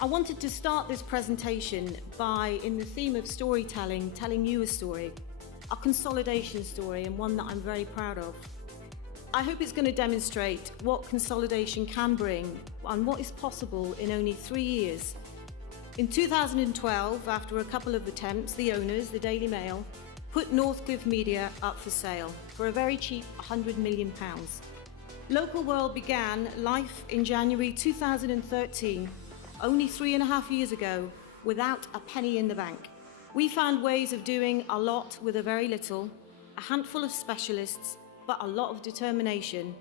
I wanted to start this presentation by, in the theme of storytelling, telling you a story, a consolidation story, and one that I'm very proud of. I hope it's going to demonstrate what consolidation can bring and what is possible in only 3 years. In 2012, after a couple of attempts, the owners, the Daily Mail, put Northcliffe Media up for sale for a very cheap £100 million. Local World began life in January 2013, only 3.5 years ago, without a penny in the bank. We found ways of doing a lot with a very little, a handful of specialists, but a lot of determination.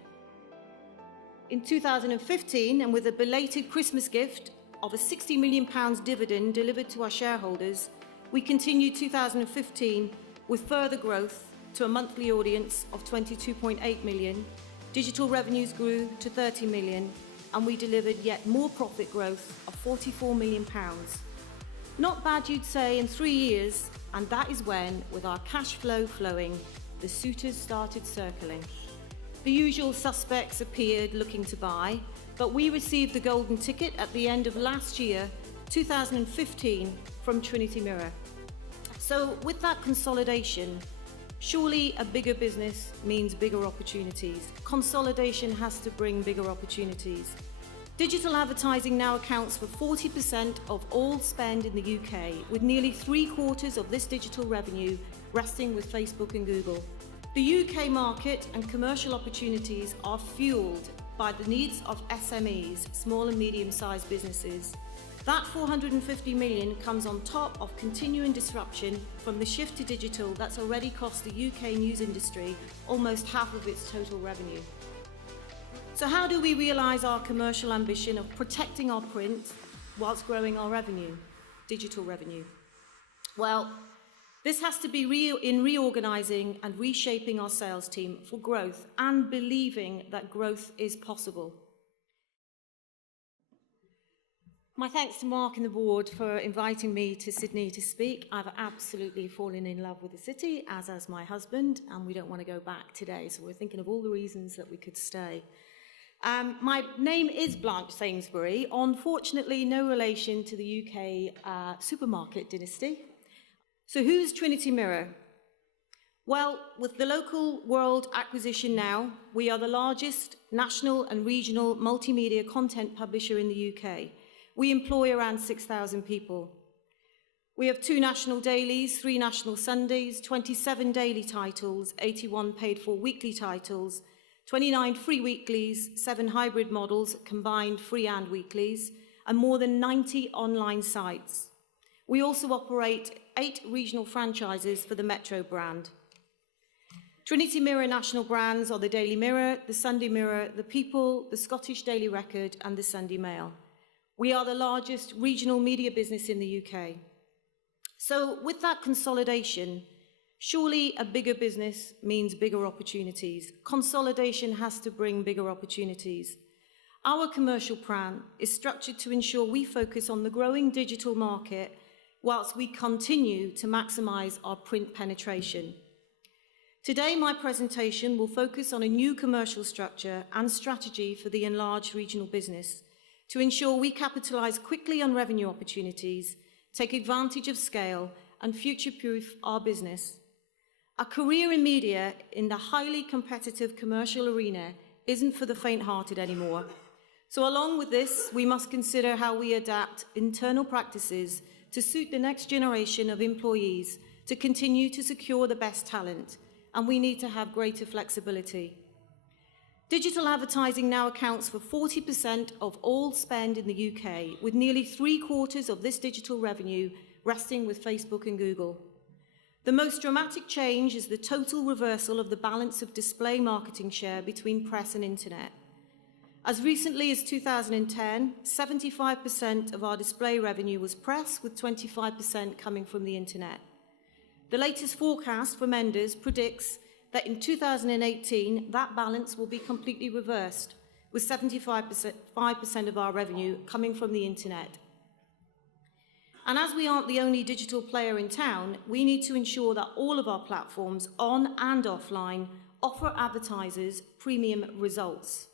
In 2015, and with a belated Christmas gift of a £60 million dividend delivered to our shareholders, we continued 2015 with further growth to a monthly audience of 22.8 million. Digital revenues grew to 30 million, and we delivered yet more profit growth of £44 million. Not bad, you'd say, in 3 years, and that is when, with our cash flow flowing, the suitors started circling. The usual suspects appeared looking to buy, but we received the golden ticket at the end of last year, 2015, from Trinity Mirror. So with that consolidation, surely a bigger business means bigger opportunities. Consolidation has to bring bigger opportunities. Digital advertising now accounts for 40% of all spend in the UK, with nearly 3/4 of this digital revenue resting with Facebook and Google. The UK market and commercial opportunities are fueled by the needs of SMEs, small and medium-sized businesses. That 450 million comes on top of continuing disruption from the shift to digital that's already cost the UK news industry almost half of its total revenue. So how do we realise our commercial ambition of protecting our print whilst growing our revenue, digital revenue? Well, this has to be in reorganising and reshaping our sales team for growth and believing that growth is possible. My thanks to Mark and the board for inviting me to Sydney to speak. I've absolutely fallen in love with the city, as has my husband, and we don't want to go back today, so we're thinking of all the reasons that we could stay. My name is Blanche Sainsbury, unfortunately no relation to the UK supermarket dynasty. So who's Trinity Mirror? Well, with the Local World acquisition now, we are the largest national and regional multimedia content publisher in the UK. We employ around 6,000 people. We have 2 national dailies, 3 national Sundays, 27 daily titles, 81 paid-for weekly titles, 29 free weeklies, 7 hybrid models, combined free and weeklies, and more than 90 online sites. We also operate 8 regional franchises for the Metro brand. Trinity Mirror national brands are the Daily Mirror, the Sunday Mirror, the People, the Scottish Daily Record, and the Sunday Mail. We are the largest regional media business in the UK. So with that consolidation, surely a bigger business means bigger opportunities. Consolidation has to bring bigger opportunities. Our commercial plan is structured to ensure we focus on the growing digital market whilst we continue to maximise our print penetration. Today, my presentation will focus on a new commercial structure and strategy for the enlarged regional business to ensure we capitalise quickly on revenue opportunities, take advantage of scale, and future-proof our business. A career in media in the highly competitive commercial arena isn't for the faint-hearted anymore. So along with this, we must consider how we adapt internal practices to suit the next generation of employees to continue to secure the best talent, and we need to have greater flexibility. Digital advertising now accounts for 40% of all spend in the UK, with nearly 3/4 of this digital revenue resting with Facebook and Google. The most dramatic change is the total reversal of the balance of display marketing share between press and internet. As recently as 2010, 75% of our display revenue was press, with 25% coming from the internet. The latest forecast from Enders predicts that in 2018, that balance will be completely reversed, with 75% of our revenue coming from the internet. And as we aren't the only digital player in town, we need to ensure that all of our platforms, on and offline, offer advertisers premium results.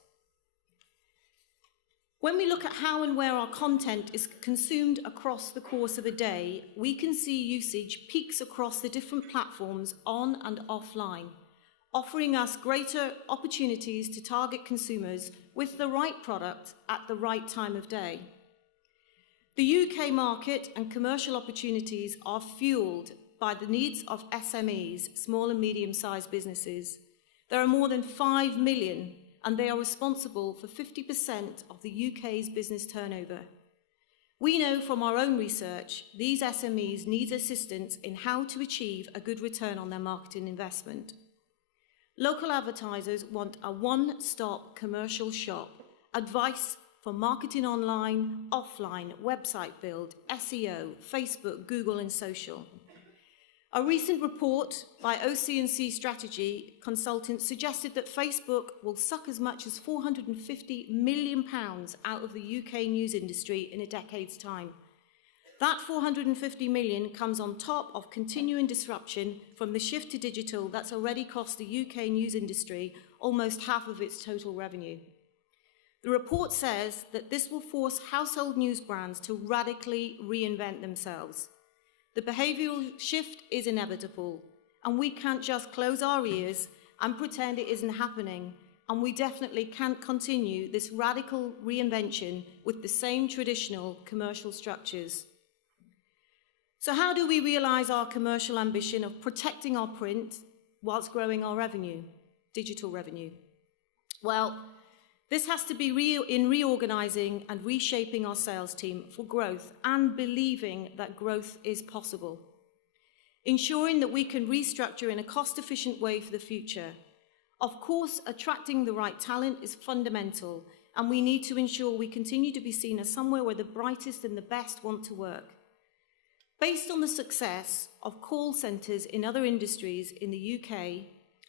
When we look at how and where our content is consumed across the course of a day, we can see usage peaks across the different platforms on and offline, offering us greater opportunities to target consumers with the right product at the right time of day. The UK market and commercial opportunities are fueled by the needs of SMEs, small and medium-sized businesses. There are more than 5 million, and they are responsible for 50% of the UK's business turnover. We know from our own research, these SMEs need assistance in how to achieve a good return on their marketing investment. Local advertisers want a one-stop commercial shop, advice for marketing online, offline, website build, SEO, Facebook, Google and social. A recent report by OC&C Strategy Consultants suggested that Facebook will suck as much as £450 million out of the UK news industry in a decade's time. That £450 million comes on top of continuing disruption from the shift to digital that's already cost the UK news industry almost half of its total revenue. The report says that this will force household news brands to radically reinvent themselves. The behavioural shift is inevitable, and we can't just close our ears and pretend it isn't happening, and we definitely can't continue this radical reinvention with the same traditional commercial structures. So how do we realise our commercial ambition of protecting our print whilst growing our revenue, digital revenue? Well, this has to be reorganising and reshaping our sales team for growth and believing that growth is possible. Ensuring that we can restructure in a cost-efficient way for the future. Of course, attracting the right talent is fundamental, and we need to ensure we continue to be seen as somewhere where the brightest and the best want to work. Based on the success of call centres in other industries in the UK,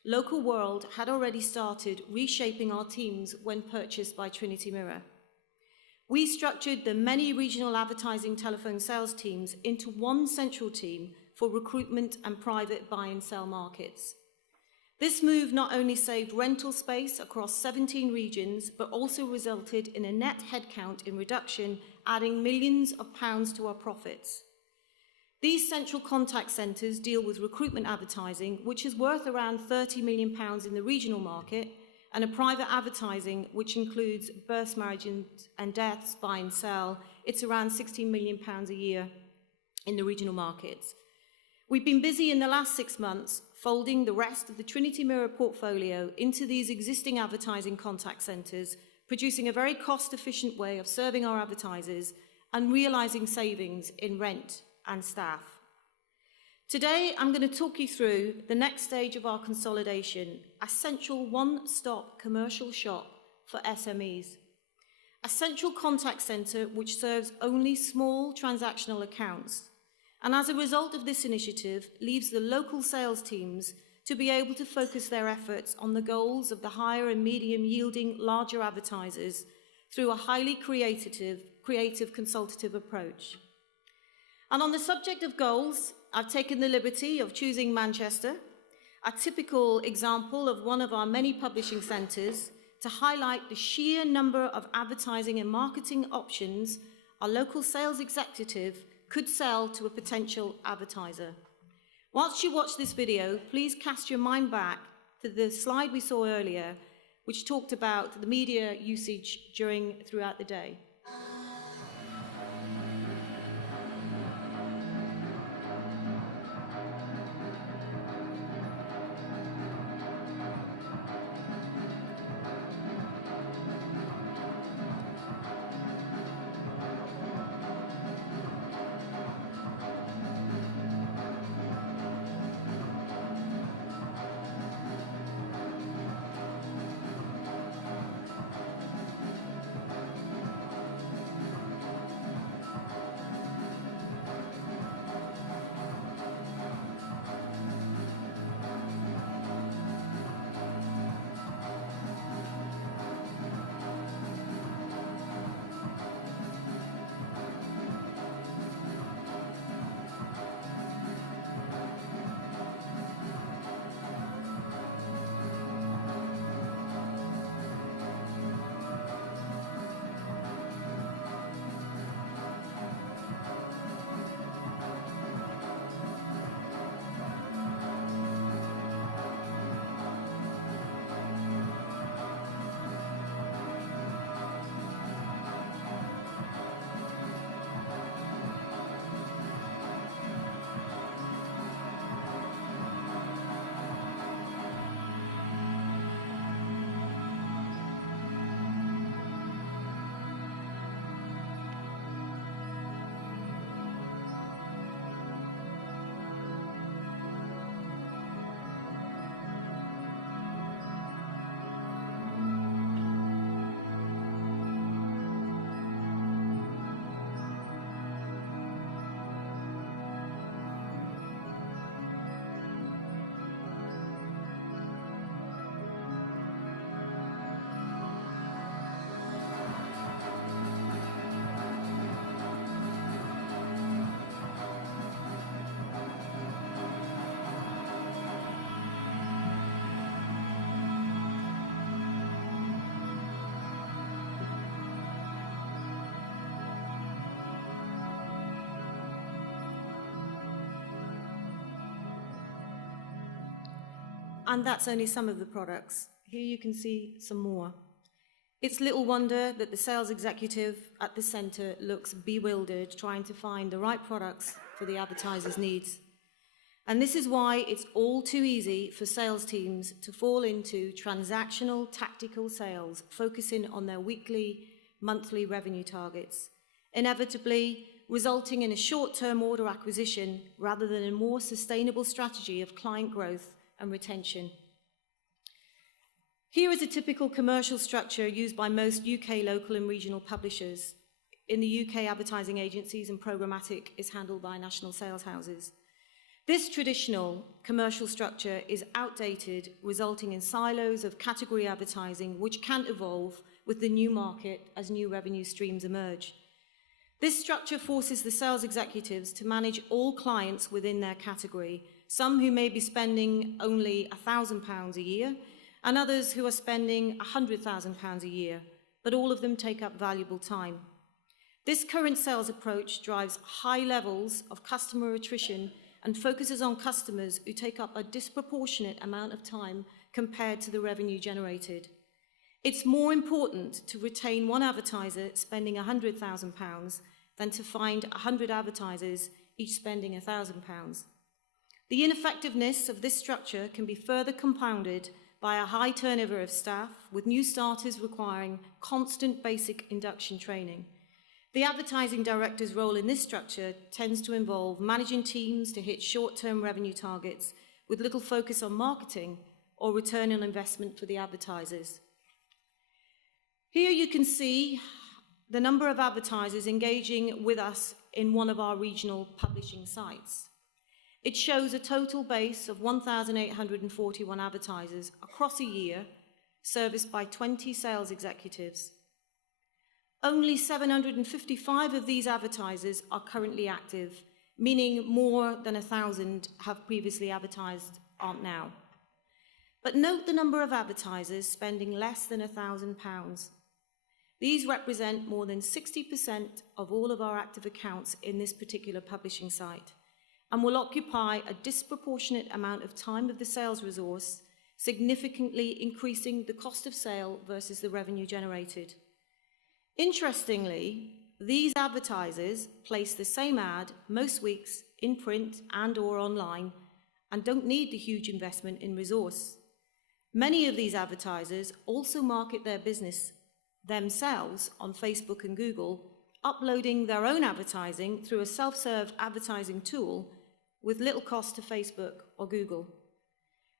Local World had already started reshaping our teams when purchased by Trinity Mirror. We structured the many regional advertising telephone sales teams into one central team for recruitment and private buy and sell markets. This move not only saved rental space across 17 regions, but also resulted in a net headcount in reduction, adding millions of pounds to our profits. These central contact centres deal with recruitment advertising, which is worth around £30 million in the regional market, and a private advertising, which includes births, marriages and deaths, buy and sell. It's around £16 million a year in the regional markets. We've been busy in the last 6 months folding the rest of the Trinity Mirror portfolio into these existing advertising contact centres, producing a very cost-efficient way of serving our advertisers and realising savings in rent and staff. Today, I'm going to talk you through the next stage of our consolidation, a central one-stop commercial shop for SMEs. A central contact centre which serves only small transactional accounts, and as a result of this initiative, leaves the local sales teams to be able to focus their efforts on the goals of the higher and medium yielding larger advertisers through a highly creative consultative approach. And on the subject of goals, I've taken the liberty of choosing Manchester, a typical example of one of our many publishing centres, to highlight the sheer number of advertising and marketing options our local sales executive could sell to a potential advertiser. Whilst you watch this video, please cast your mind back to the slide we saw earlier, which talked about the media usage throughout the day. And that's only some of the products. Here you can see some more. It's little wonder that the sales executive at the centre looks bewildered trying to find the right products for the advertiser's needs. And this is why it's all too easy for sales teams to fall into transactional, tactical sales, focusing on their weekly, monthly revenue targets, inevitably resulting in a short-term order acquisition rather than a more sustainable strategy of client growth and retention. Here is a typical commercial structure used by most UK local and regional publishers. In the UK, advertising agencies and programmatic is handled by national sales houses. This traditional commercial structure is outdated, resulting in silos of category advertising which can't evolve with the new market as new revenue streams emerge. This structure forces the sales executives to manage all clients within their category, some who may be spending only £1,000 a year, and others who are spending £100,000 a year, but all of them take up valuable time. This current sales approach drives high levels of customer attrition and focuses on customers who take up a disproportionate amount of time compared to the revenue generated. It's more important to retain one advertiser spending £100,000 than to find 100 advertisers each spending £1,000. The ineffectiveness of this structure can be further compounded by a high turnover of staff, with new starters requiring constant basic induction training. The advertising director's role in this structure tends to involve managing teams to hit short-term revenue targets with little focus on marketing or return on investment for the advertisers. Here you can see the number of advertisers engaging with us in one of our regional publishing sites. It shows a total base of 1,841 advertisers across a year, serviced by 20 sales executives. Only 755 of these advertisers are currently active, meaning more than 1,000 have previously advertised aren't now. But note the number of advertisers spending less than £1,000. These represent more than 60% of all of our active accounts in this particular publishing site, and will occupy a disproportionate amount of time of the sales resource, significantly increasing the cost of sale versus the revenue generated. Interestingly, these advertisers place the same ad most weeks in print and/or online and don't need the huge investment in resource. Many of these advertisers also market their business themselves on Facebook and Google, uploading their own advertising through a self-serve advertising tool with little cost to Facebook or Google.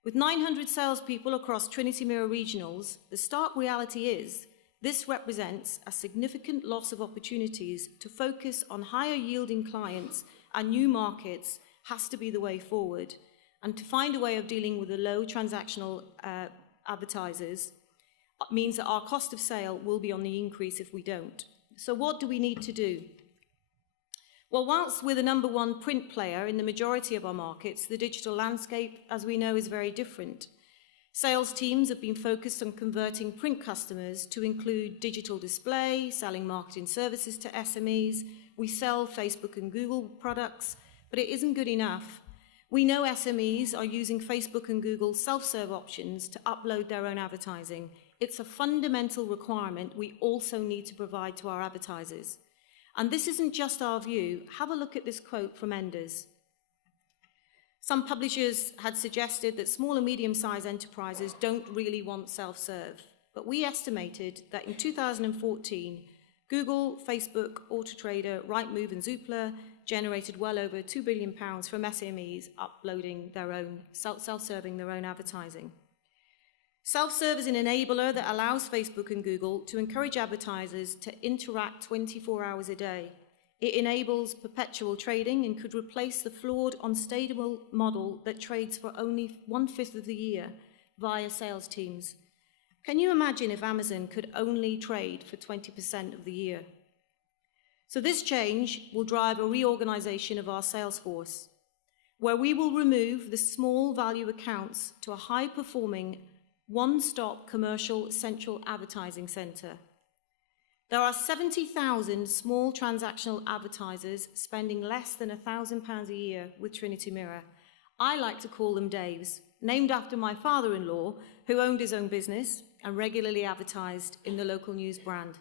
With 900 salespeople across Trinity Mirror regionals, the stark reality is this represents a significant loss of opportunities. To focus on higher yielding clients and new markets has to be the way forward, and to find a way of dealing with the low transactional advertisers means that our cost of sale will be on the increase if we don't. So what do we need to do? Well, whilst we're the number one print player in the majority of our markets, the digital landscape, as we know, is very different. Sales teams have been focused on converting print customers to include digital display, selling marketing services to SMEs. We sell Facebook and Google products, but it isn't good enough. We know SMEs are using Facebook and Google self-serve options to upload their own advertising. It's a fundamental requirement we also need to provide to our advertisers. And this isn't just our view. Have a look at this quote from Enders. Some publishers had suggested that small and medium-sized enterprises don't really want self-serve, but we estimated that in 2014, Google, Facebook, Autotrader, Rightmove and Zoopla generated well over £2 billion from SMEs uploading their own, self-serving their own advertising. Self-serve is an enabler that allows Facebook and Google to encourage advertisers to interact 24 hours a day. It enables perpetual trading and could replace the flawed, unstable model that trades for only 1/5 of the year via sales teams. Can you imagine if Amazon could only trade for 20% of the year? So this change will drive a reorganization of our sales force, where we will remove the small value accounts to a high-performing, one-stop commercial central advertising centre. There are 70,000 small transactional advertisers spending less than £1,000 a year with Trinity Mirror. I like to call them Daves. named after my father-in-law, who owned his own business and regularly advertised in the local news brand.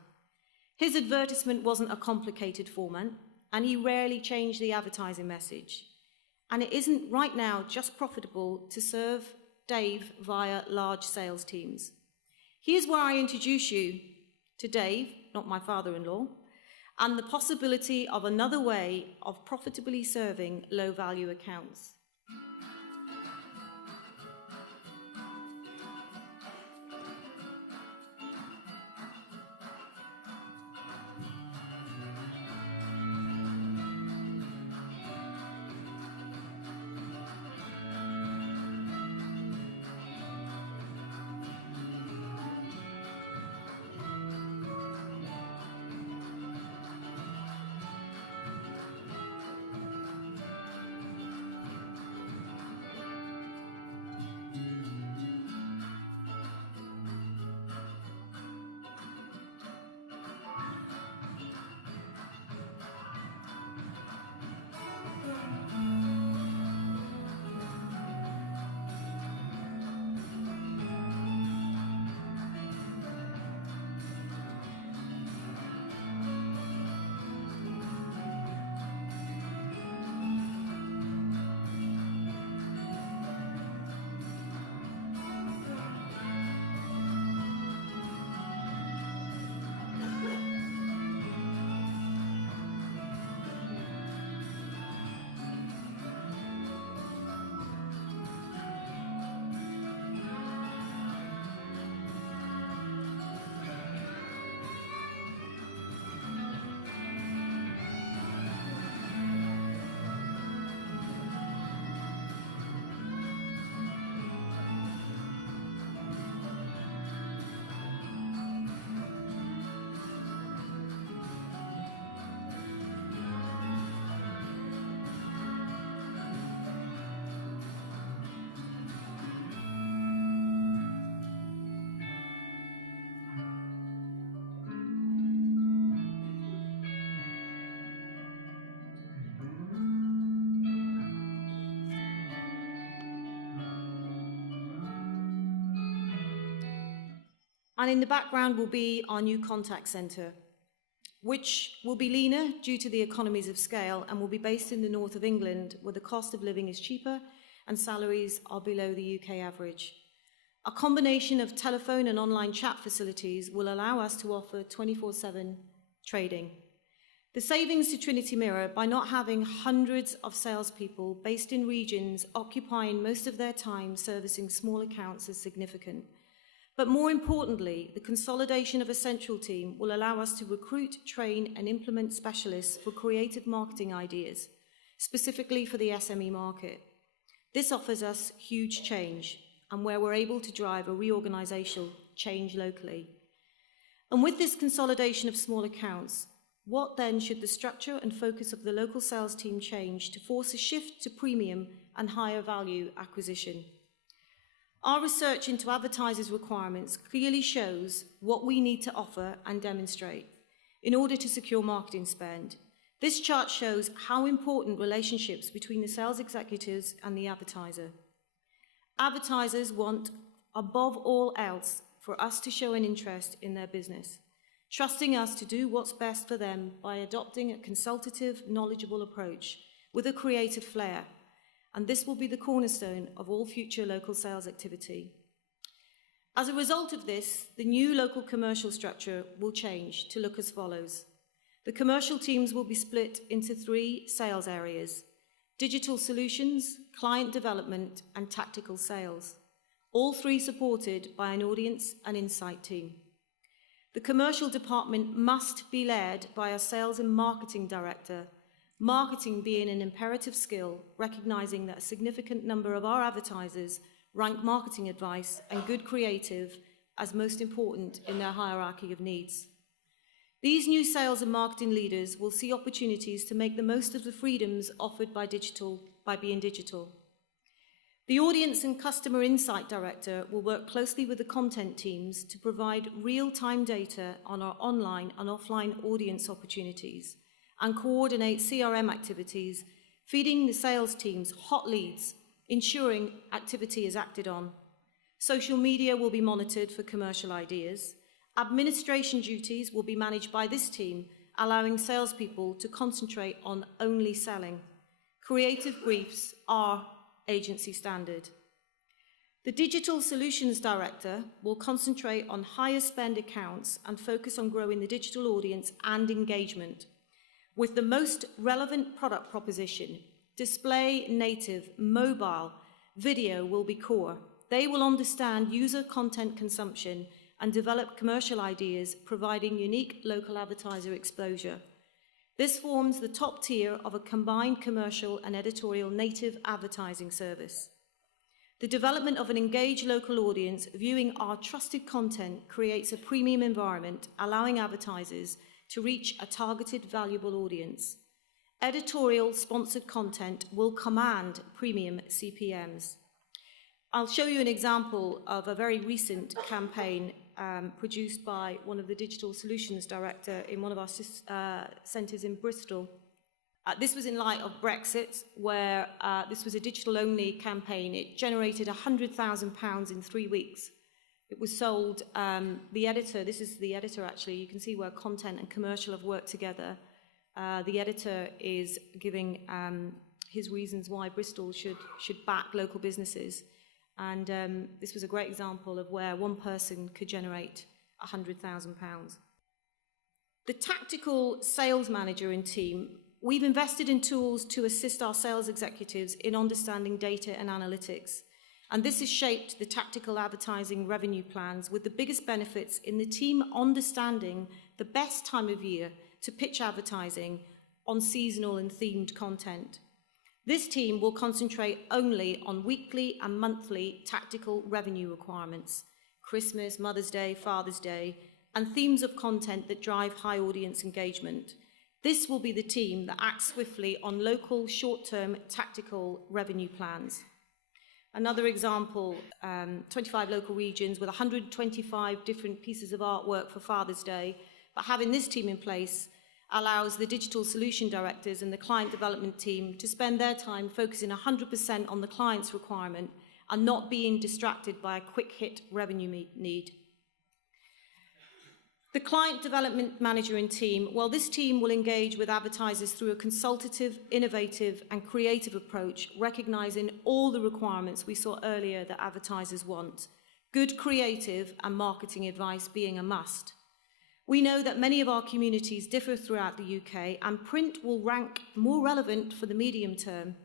His advertisement wasn't a complicated format, and he rarely changed the advertising message. And it isn't right now just profitable to serve Dave via large sales teams. Here's where I introduce you to Dave, not my father-in-law, and the possibility of another way of profitably serving low-value accounts. And in the background will be our new contact centre, which will be leaner due to the economies of scale and will be based in the north of England, where the cost of living is cheaper and salaries are below the UK average. A combination of telephone and online chat facilities will allow us to offer 24/7 trading. The savings to Trinity Mirror by not having hundreds of salespeople based in regions occupying most of their time servicing small accounts is significant. But more importantly, the consolidation of a central team will allow us to recruit, train, and implement specialists for creative marketing ideas, specifically for the SME market. This offers us huge change, and where we're able to drive a reorganisational change locally. And with this consolidation of small accounts, what then should the structure and focus of the local sales team change to force a shift to premium and higher value acquisition? Our research into advertisers' requirements clearly shows what we need to offer and demonstrate in order to secure marketing spend. This chart shows how important relationships between the sales executives and the advertiser. Advertisers want, above all else, for us to show an interest in their business, trusting us to do what's best for them by adopting a consultative, knowledgeable approach with a creative flair. And this will be the cornerstone of all future local sales activity. As a result of this, the new local commercial structure will change to look as follows. The commercial teams will be split into 3 sales areas: digital solutions, client development, and tactical sales, all 3 supported by an audience and insight team. The commercial department must be led by a sales and marketing director, marketing being an imperative skill, recognising that a significant number of our advertisers rank marketing advice and good creative as most important in their hierarchy of needs. These new sales and marketing leaders will see opportunities to make the most of the freedoms offered by being digital. The audience and customer insight director will work closely with the content teams to provide real-time data on our online and offline audience opportunities and coordinate CRM activities, feeding the sales teams hot leads ensuring activity is acted on. Social media will be monitored for commercial ideas. Administration duties will be managed by this team, allowing salespeople to concentrate on only selling. Creative briefs are agency standard. The Digital Solutions Director will concentrate on higher spend accounts and focus on growing the digital audience and engagement. With the most relevant product proposition, display, native, mobile, video will be core. They will understand user content consumption and develop commercial ideas, providing unique local advertiser exposure. This forms the top tier of a combined commercial and editorial native advertising service. The development of an engaged local audience viewing our trusted content creates a premium environment, allowing advertisers to reach a targeted, valuable audience. Editorial sponsored content will command premium CPMs. I'll show you an example of a very recent campaign produced by one of the Digital Solutions Director in one of our centres in Bristol. This was in light of Brexit, where this was a digital-only campaign. It generated £100,000 in 3 weeks. It was sold, the editor, this is the editor actually, you can see where content and commercial have worked together. The editor is giving his reasons why Bristol should back local businesses. And this was a great example of where one person could generate £100,000. The tactical sales manager and team, we've invested in tools to assist our sales executives in understanding data and analytics. And this has shaped the tactical advertising revenue plans with the biggest benefits in the team understanding the best time of year to pitch advertising on seasonal and themed content. This team will concentrate only on weekly and monthly tactical revenue requirements, Christmas, Mother's Day, Father's Day, and themes of content that drive high audience engagement. This will be the team that acts swiftly on local, short-term, tactical revenue plans. Another example, 25 local regions with 125 different pieces of artwork for Father's Day, but having this team in place allows the digital solution directors and the client development team to spend their time focusing 100% on the client's requirement and not being distracted by a quick hit revenue need. The client development manager and team, well, this team will engage with advertisers through a consultative, innovative and creative approach, recognising all the requirements we saw earlier that advertisers want, good creative and marketing advice being a must. We know that many of our communities differ throughout the UK, and print will rank more relevant for the medium term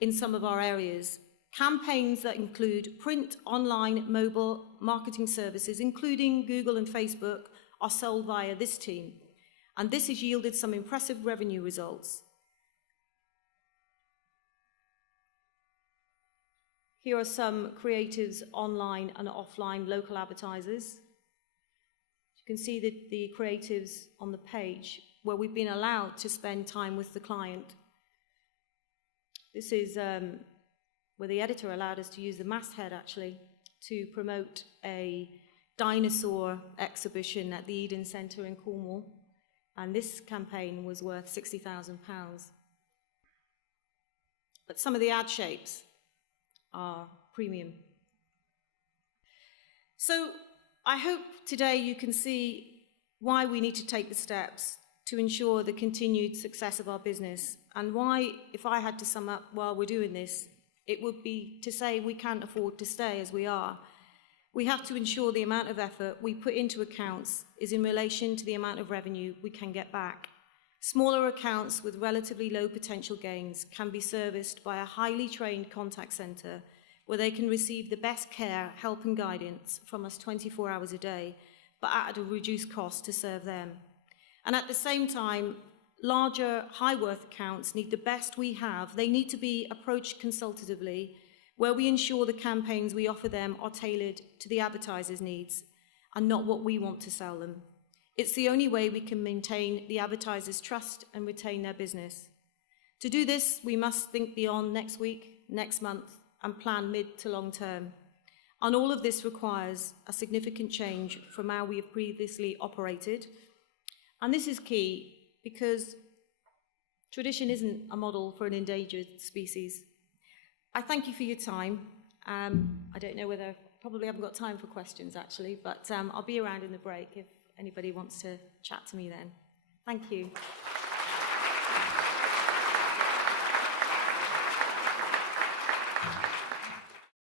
in some of our areas. Campaigns that include print, online, mobile marketing services, including Google and Facebook, are sold via this team, and this has yielded some impressive revenue results. Here are some creatives online and offline local advertisers. You can see the creatives on the page where we've been allowed to spend time with the client. This is where the editor allowed us to use the masthead actually to promote a dinosaur exhibition at the Eden Centre in Cornwall, and this campaign was worth £60,000. But some of the ad shapes are premium. So I hope today you can see why we need to take the steps to ensure the continued success of our business, and why, if I had to sum up while we're doing this, it would be to say we can't afford to stay as we are. We have to ensure the amount of effort we put into accounts is in relation to the amount of revenue we can get back. Smaller accounts with relatively low potential gains can be serviced by a highly trained contact centre where they can receive the best care, help and guidance from us 24 hours a day, but at a reduced cost to serve them. And at the same time, larger, high-worth accounts need the best we have. They need to be approached consultatively, where we ensure the campaigns we offer them are tailored to the advertisers' needs and not what we want to sell them. It's the only way we can maintain the advertisers' trust and retain their business. To do this, we must think beyond next week, next month, and plan mid to long term. And all of this requires a significant change from how we have previously operated. And this is key because tradition isn't a model for an endangered species. I thank you for your time. I don't know whether, probably haven't got time for questions actually, but I'll be around in the break if anybody wants to chat to me then. Thank you.